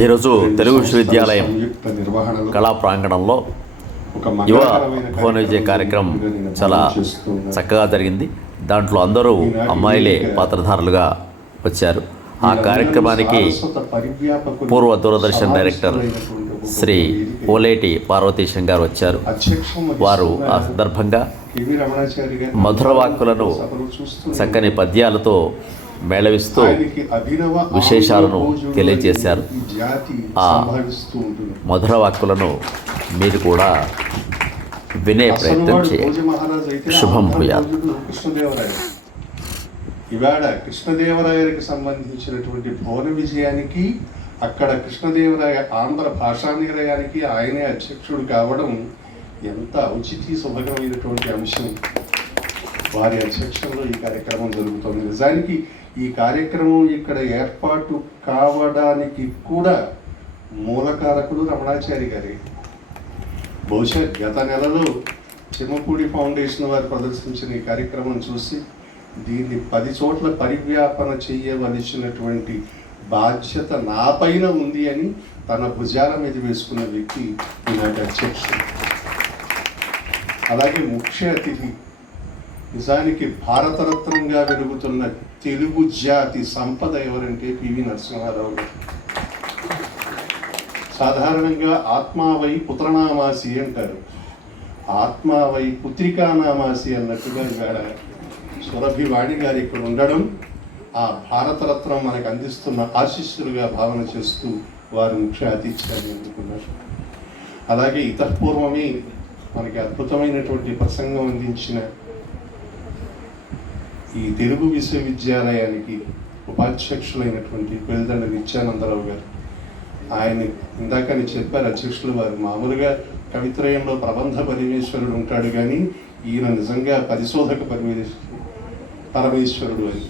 ఈరోజు తెలుగు విశ్వవిద్యాలయం కళా ప్రాంగణంలో యువ మంగళకరమైన భువన విజయ కార్యక్రమం చాలా చక్కగా జరిగింది. దాంట్లో అందరూ అమ్మాయిలే పాత్రధారులుగా వచ్చారు. ఆ కార్యక్రమానికి పూర్వ దూరదర్శన్ డైరెక్టర్ శ్రీ ఓలేటి పోలేటి పార్వతీశం గారు వచ్చారు. వారు ఆ సందర్భంగా మధుర వాక్కులను చక్కని పద్యాలతో మేళవిస్తూ విశేషాలను తెలియజేశారు. ఆ మధుర వాక్కులను మీరు కూడా వినే ప్రయత్నం అయితే శుభం కృష్ణదేవరాయ ఇవాడ కృష్ణదేవరాయలకు సంబంధించినటువంటి భువన విజయానికి అక్కడ కృష్ణదేవరాయ ఆంధ్ర భాషా నిలయానికి ఆయనే అధ్యక్షుడు కావడం ఎంత ఔచితీ శుభకరమైనటువంటి అంశం. వారి అధ్యక్షంలో ఈ కార్యక్రమం జరుగుతోంది. నిజానికి ఈ కార్యక్రమం ఇక్కడ ఏర్పాటు కావడానికి కూడా మూలకారకుడు రమణాచారి గారి. బహుశా గత నెలలో చిమ్మపూడి ఫౌండేషన్ వారు ప్రదర్శించిన ఈ కార్యక్రమం చూసి దీన్ని పది చోట్ల పరివ్యాపన చేయవలసినటువంటి బాధ్యత నా పైన ఉంది అని తన భుజాల మీద వేసుకున్న వ్యక్తి ఈనాటి అధ్యక్షుడు. అలాగే ముఖ్య అతిథి నిజానికి భారతరత్నంగా వెలుగుతున్న తెలుగు జాతి సంపద ఎవరంటే పివి నరసింహారావు గారు. సాధారణంగా ఆత్మావై పుత్రనామాసి అంటారు. ఆత్మావై పుత్రికానామాసి అన్నట్టుగా ఇవాళ సురభి వాణి గారు ఇక్కడ ఉండడం ఆ భారతరత్నం మనకు అందిస్తున్న ఆశిస్సులుగా భావన చేస్తూ వారు ముఖ్య అతిథిగా అందుకున్నారు. అలాగే ఇతపూర్వమే మనకి అద్భుతమైనటువంటి ప్రసంగం అందించిన ఈ తెలుగు విశ్వవిద్యాలయానికి ఉపాధ్యక్షులైనటువంటి వెల్దండ నిత్యానందరావు గారు. ఆయన ఇందాక అని చెప్పారు అధ్యక్షులు వారు మామూలుగా కవిత్రయంలో ప్రబంధ పరమేశ్వరుడు ఉంటాడు కానీ ఈయన నిజంగా పరిశోధక పరమేశ్వరుడు పరమేశ్వరుడు అని.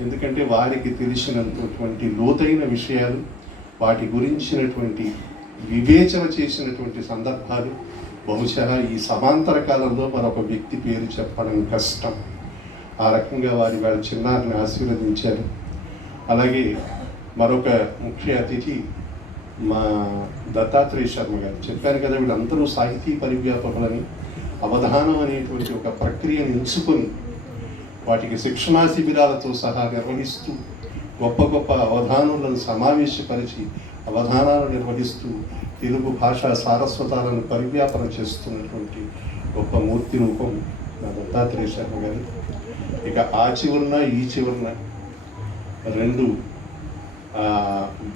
ఎందుకంటే వారికి తెలిసినటువంటి లోతైన విషయాలు వాటి గురించినటువంటి వివేచన చేసినటువంటి సందర్భాలు బహుశా ఈ సమాంతర కాలంలో మరొక వ్యక్తి పేరు చెప్పడం కష్టం. ఆ రకంగా వారి వాళ్ళ చిన్నారిని ఆశీర్వదించారు. అలాగే మరొక ముఖ్య అతిథి మా దత్తాత్రేయ శర్మ గారు చెప్పాను కదా వీళ్ళందరూ సాహితీ పరివ్యాపకులని అవధానం అనేటువంటి ఒక ప్రక్రియను ఎంచుకొని వాటికి శిక్షణా శిబిరాలతో సహా నిర్వహిస్తూ గొప్ప గొప్ప అవధానులను సమావేశపరిచి అవధానాలు నిర్వహిస్తూ తెలుగు భాషా సారస్వతాలను పరివ్యాపన చేస్తున్నటువంటి గొప్ప మూర్తి రూపం నా దత్తాత్రేయ శర్మ గారు. ఇక ఆ చివరిన ఈ చివరిన రెండు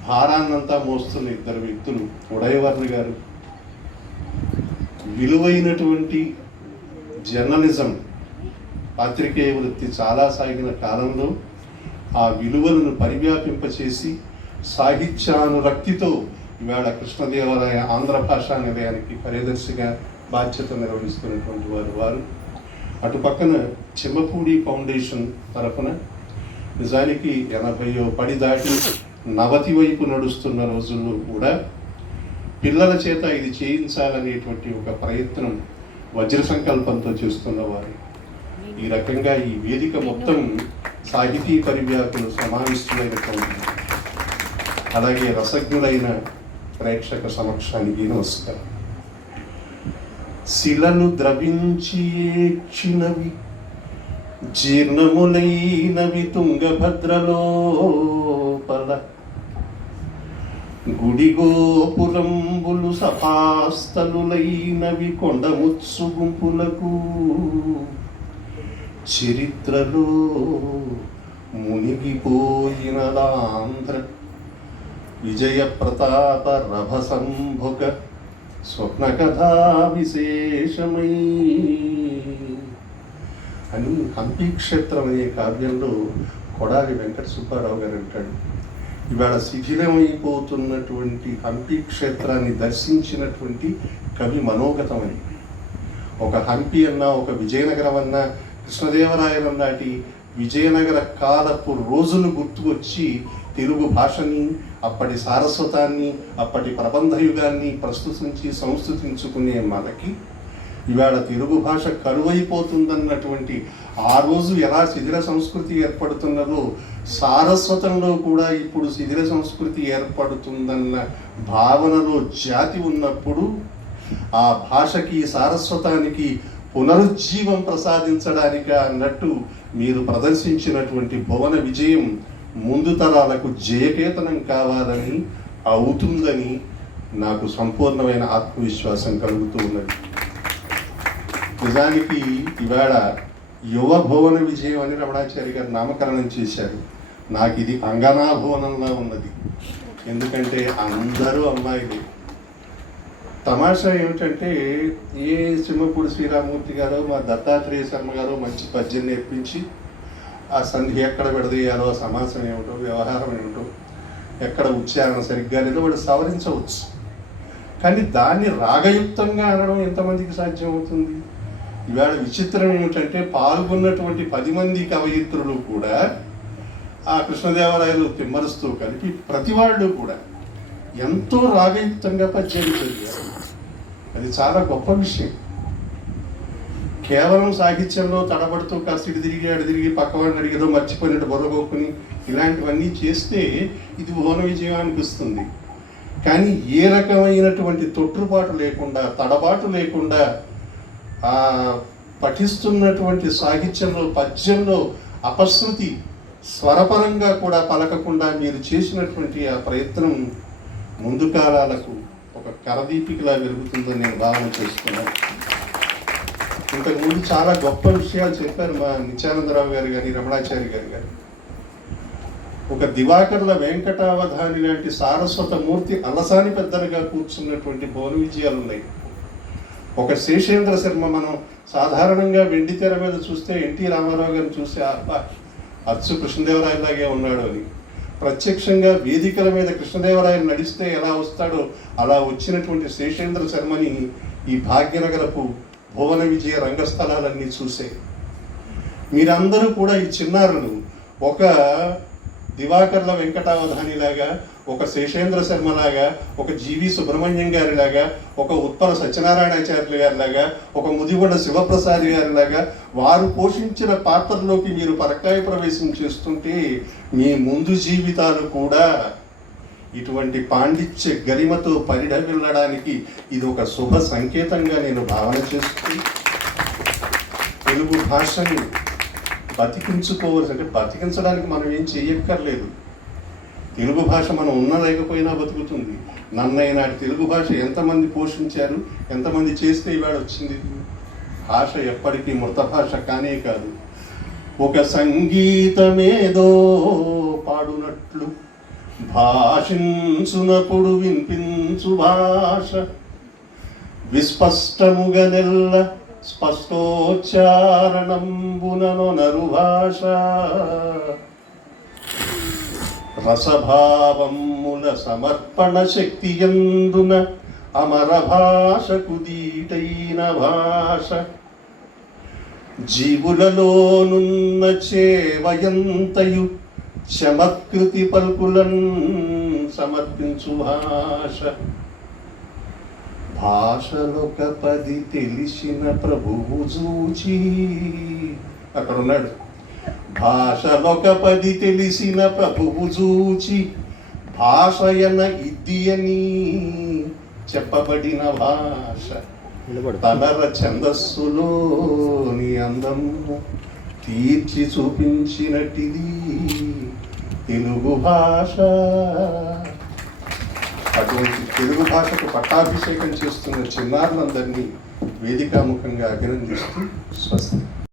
భారాన్నంతా మోస్తున్న ఇద్దరు వ్యక్తులు ఉడయవర్ణ గారు. విలువైనటువంటి జర్నలిజం పాత్రికేయ వృత్తి చాలా సాగిన కాలంలో ఆ విలువలను పరివ్యాపింపచేసి సాహిత్యానురక్తితో ఇవాళ కృష్ణదేవరాయ ఆంధ్ర భాషా నిలయానికి కార్యదర్శిగా బాధ్యత నిర్వహిస్తున్నటువంటి వారు వారు. అటు పక్కన చిమ్మపూడి ఫౌండేషన్ తరఫున నిజానికి ఎనభైయో పడి దాటి నవతి వైపు నడుస్తున్న రోజుల్లో కూడా పిల్లల చేత ఇది చేయించాలనేటువంటి ఒక ప్రయత్నం వజ్ర సంకల్పంతో చేస్తున్న వారు. ఈ రకంగా ఈ వేదిక మొత్తం సాహితీ పరివ్యాకులు సమావిష్టులైనటువంటి అలాగే రసజ్ఞులైన ప్రేక్షక సమక్షానికి నమస్కారం. శిలను ద్రవించి జీర్ణములైనవి తుంగభద్రలోపల. గుడి గోపురంబులు సపాస్తలులైనవి కొండముత్సు గుంపులకు చరిత్రలో మునిగిపోయినదాంధ్ర విజయ ప్రతాప రభసంభుగ. స్వప్న కథా విశేషమై అని హంపి క్షేత్రం అనే కావ్యంలో కొడాలి వెంకట సుబ్బారావు గారు అంటాడు. ఇవాళ శిథిలమైపోతున్నటువంటి హంపి క్షేత్రాన్ని దర్శించినటువంటి కవి మనోగతం అని. ఒక హంపి అన్నా ఒక విజయనగరం అన్నా కృష్ణదేవరాయల నాటి విజయనగర కాలపు రోజులు గుర్తుకొచ్చి తెలుగు భాషని అప్పటి సారస్వతాన్ని అప్పటి ప్రబంధ యుగాన్ని ప్రస్తుతించి సంస్కృతించుకునే మనకి ఇవాళ తెలుగు భాష కరువైపోతుందన్నటువంటి ఆ రోజు ఎలా శిథిర సంస్కృతి ఏర్పడుతున్నదో సారస్వతంలో కూడా ఇప్పుడు శిథిర సంస్కృతి ఏర్పడుతుందన్న భావనలో జాతి ఉన్నప్పుడు ఆ భాషకి సారస్వతానికి పునరుజ్జీవం ప్రసాదించడానిక అన్నట్టు మీరు ప్రదర్శించినటువంటి భువన విజయం ముందు తరాలకు జయకేతనం కావాలని అవుతుందని నాకు సంపూర్ణమైన ఆత్మవిశ్వాసం కలుగుతూ ఉన్నది. నిజానికి ఇవాళ యువ భువన విజయం అని రమణాచారి గారు నామకరణం చేశారు. నాకు ఇది అంగనా భువనంలా ఉన్నది. ఎందుకంటే అందరూ అమ్మాయిలు. తమాషా ఏమిటంటే ఏ సింహపూడి శ్రీరామూర్తి గారు మా దత్తాత్రేయ శర్మ గారు మంచి పద్యం నేర్పించి ఆ సంధి ఎక్కడ విడదీయాలో ఆ సమాసం ఏమిటో వ్యవహారం ఏమిటో ఎక్కడ ఉచ్చారణ సరిగ్గా లేదో వాడు సవరించవచ్చు. కానీ దాన్ని రాగయుక్తంగా అనడం ఎంతమందికి సాధ్యం అవుతుంది ఇవాళ విచిత్రం ఏమిటంటే పాల్గొన్నటువంటి పది మంది కవయిత్రులు కూడా ఆ కృష్ణదేవరాయలు తిమ్మరుస్తూ కలిపి ప్రతి వాళ్ళు కూడా ఎంతో రాగయుక్తంగా పద్యాలు చదివారు. అది చాలా గొప్ప విషయం. కేవలం సాహిత్యంలో తడబడుతూ కాస్త ఇటు తిరిగి అటు తిరిగి పక్కవాడిని అడిగేదో మర్చిపోయినట్టు బొరగొక్కుని ఇలాంటివన్నీ చేస్తే ఇది ఓన విజయం అనిపిస్తుంది కానీ ఏ రకమైనటువంటి తొట్టుబాటు లేకుండా తడబాటు లేకుండా పఠిస్తున్నటువంటి సాహిత్యంలో పద్యంలో అపశృతి స్వరపరంగా కూడా పలకకుండా మీరు చేసినటువంటి ఆ ప్రయత్నం ముందు కాలాలకు ఒక కరదీపికలా వెలుగుతుందని నేను భావన చేస్తున్నాను. ఇంతకుముందు చాలా గొప్ప విషయాలు చెప్పారు మా నిత్యానందరావు గారు కానీ రమణాచారి గారు కానీ ఒక దివాకర్ల వెంకటావధాని లాంటి సారస్వత మూర్తి అలసాని పెద్దలుగా కూర్చున్నటువంటి భువన విజయాలు ఉన్నాయి. ఒక శేషేంద్ర శర్మ మనం సాధారణంగా వెండి తెర మీద చూస్తే ఎన్టీ రామారావు గారిని చూస్తే అబ్బా అచ్చు కృష్ణదేవరాయలాగే ఉన్నాడు అని. ప్రత్యక్షంగా వేదికల మీద కృష్ణదేవరాయలు నడిస్తే ఎలా వస్తాడో అలా వచ్చినటువంటి శేషేంద్ర శర్మని ఈ భాగ్యనగరపు భువన విజయ రంగస్థలాలన్నీ చూసే. మీరందరూ కూడా ఈ చిన్నారులు ఒక దివాకర్ల వెంకటావధానిలాగా ఒక శేషేంద్ర శర్మలాగా ఒక జీవి సుబ్రహ్మణ్యం గారిలాగా ఒక ఉత్పల సత్యనారాయణాచార్యులు గారిలాగా ఒక ముదిగొండ శివప్రసాద్ గారిలాగా వారు పోషించిన పాత్రలోకి మీరు పరకాయ ప్రవేశం చేస్తుంటే మీ ముందు జీవితాలు కూడా ఇటువంటి పాండిత్య గరిమతో పరిడవిల్లడానికి ఇది ఒక శుభ సంకేతంగా నేను భావన చేస్తూ తెలుగు భాషని బతికించుకోవాల్సి అంటే బతికించడానికి మనం ఏం చేయక్కర్లేదు. తెలుగు భాష మనం ఉన్న లేకపోయినా బతుకుతుంది. నన్నైనాటి తెలుగు భాష ఎంతమంది పోషించారు? ఎంతమంది చేస్తే ఇవాళ వచ్చింది? భాష ఎప్పటికీ మృత భాష కానే కాదు. ఒక సంగీతమేదో పాడునట్లు భాషించునప్పుడు వినిపించు భాష. విస్పష్టముగా నెల్ల స్పష్టోచ్చారణంబుననొనరు భాష. రసభావముల సమర్పణ శక్తి ఎందున అమర భాషకు దీటైన భాష. జీవులలోనున్న చేవయంతయు చమత్కృతి పల్కులన్ సమర్పించు భాష. భాషలొక పది తెలిసిన ప్రభువు చూచి. అక్కడ ఉన్నాడు భాషలొక పది తెలిసిన ప్రభువు చూచి. భాషయన ఇద్ది అని చెప్పబడిన భాష. తనర ఛందస్సులోని అందము తీర్చి చూపించినట్టిది తెలుగు భాష. అటువంటి తెలుగు భాషకు పట్టాభిషేకం చేస్తున్న చిన్నారులందరినీ వేదికాముఖంగా అభినందిస్తూ స్వస్తి.